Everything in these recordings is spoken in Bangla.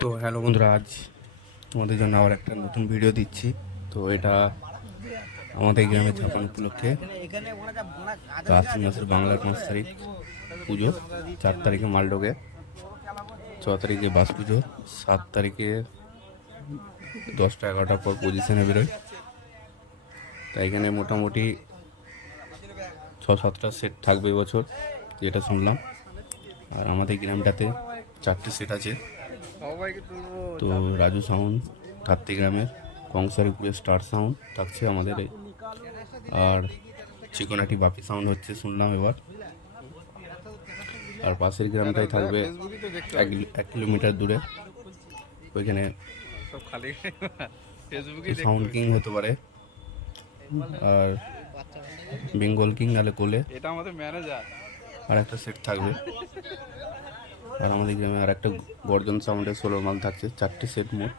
তো হ্যালো বন্ধুরা, আজ তোমাদের জন্য আবার একটা নতুন ভিডিও দিচ্ছি। তো এটা আমাদের গ্রামে ছাপান উপলক্ষে আশ্বিন মাসের বাংলার পাঁচ তারিখ পুজো, চার তারিখে মালডোগে, ছ তারিখে বাস পুজো, সাত তারিখে দশটা এগারোটার পর পজিশনে বেরোয়। তাই এখানে মোটামুটি ছ সাতটা সেট থাকবে এবছর যেটা শুনলাম। আর আমাদের গ্রামটাতে চারটে সেট আছে। তো রাজু সাউন্ড কার্তিক গ্রামের কংসারিপুরের স্টার সাউন্ড থাকছে আমাদের আর চিকনাটি বাপি সাউন্ড হচ্ছে শুনলাম এবার। আর পাশের গ্রামটাই থাকবে এক কিলোমিটার দূরে। ওইখানে সাউন্ড কিং হতে পারে। আর বেঙ্গল কিং নাহলে কোলে। এটা আমাদের ম্যানেজার আর একটা সেট থাকবে। আর আমাদের গ্রামে আর একটা গর্জন সাউন্ডের ষোলো মাল থাকছে, চারটে সেট মোট।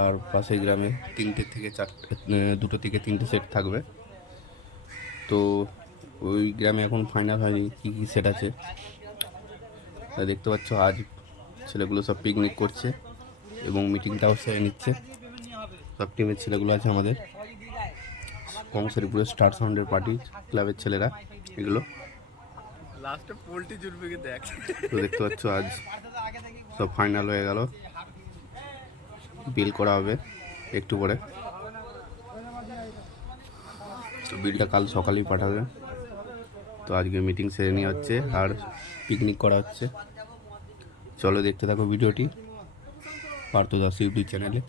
আর পাশের গ্রামে তিনটে থেকে চারটে দুটো থেকে তিনটে সেট থাকবে। তো ওই গ্রামে এখন ফাইনাল হয়নি, কী কী সেট আছে? দেখতে পাচ্ছ, আজ ছেলেগুলো সব পিকনিক করছে এবং মিটিংটাও সেরে নিচ্ছে। সব টিমের ছেলেগুলো আছে আমাদের। কংসারিপুরের স্টার সাউন্ডের পার্টি ক্লাবের ছেলেরা, এগুলো। লাস্টে পোল্ট্রি জুড়বে কি দেখ। তো দেখতে পাচ্ছ আজ সব ফাইনাল হয়ে গেল। বিল করা হবে একটু পরে। তো বিলটা কাল সকালেই পাঠাবে। তো আজকে মিটিং সেরে নেওয়া হচ্ছে আর পিকনিক করা হচ্ছে। চলো দেখতে থাকো ভিডিওটি পার্থ দাস ইউটিউব চ্যানেলে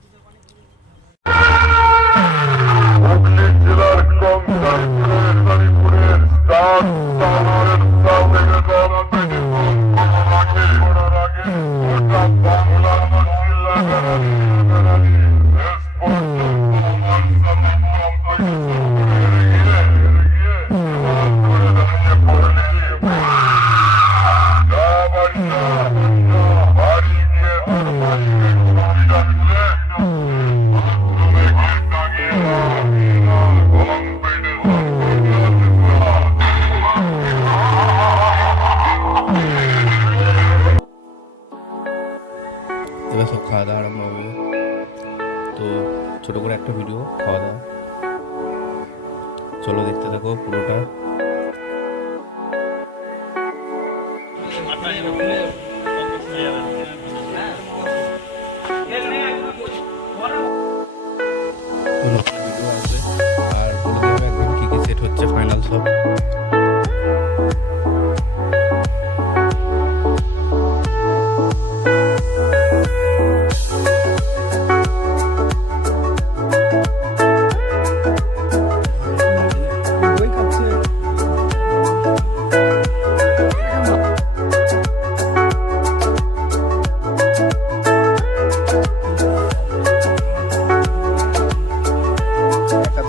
সব খাওয়া দাওয়া আরম্ভ হবে। তো ছোটো করে একটা ভিডিও খাওয়া দাওয়া। চলো দেখতে থাকো পুরোটা। তো একটা